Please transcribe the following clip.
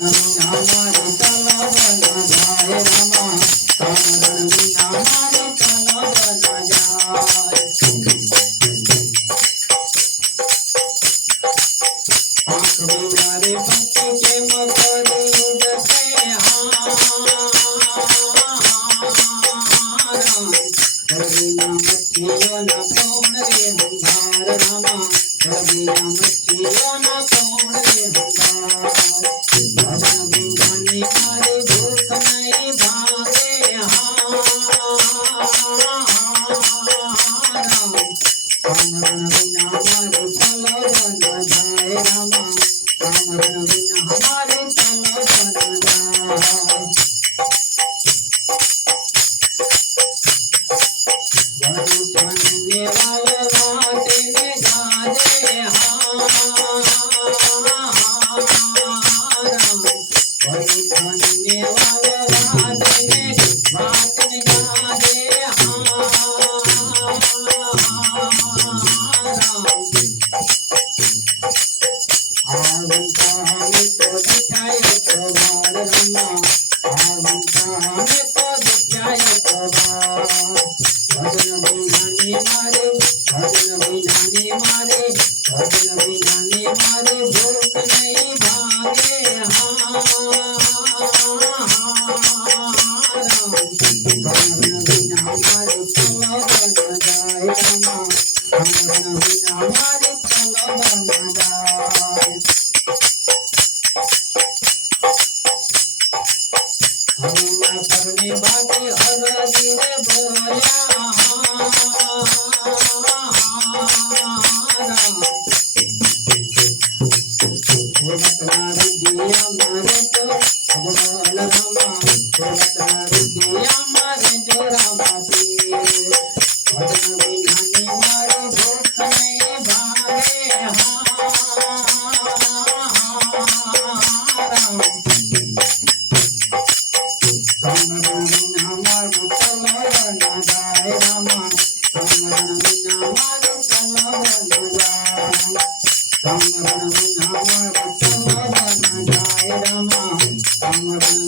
हमारे चलो बना जाए रामा कामरण बिना हमारे चलो बना जाए आँख बिना रे पंछी के मकरी जैसे घर बिना मच्छियों न कौन रे अंधार रामा घर बिना मच्छियों न कौन रे अंधार भजन बिना मारे भूख नहीं भागे कामरण बिना हमारे चलो बना जाए रामा कामरण बिना हमारे चलो बना जाए वरु बनने वाले बाटे में गाजे वरु बनने वाले बाटे में गाजे आवंता हमें तो दिखाए तो बार रम्मा आवंता हमें तो दिखाए तो बार भजन बिनाने मारे भजन बिनाने मारे भजन बिनाने मारे भूख नहीं भागे कामरण बिना हमारे चलो बना जाए रामा कामरण बिना हमारे चलो बना जाए हनुमा करने बाटे हर दिन बोलिया दिया मारे तो अजमल रामा दिया मारे जो रामासी भजन बिनाने मारे भूख नहीं भागे कामरण बिना हमारे चलो बना जाए रामा कामरण बिना हमारे चलो बना जाए कामरण बिना हमारे चलो बना जाए रामा कामरण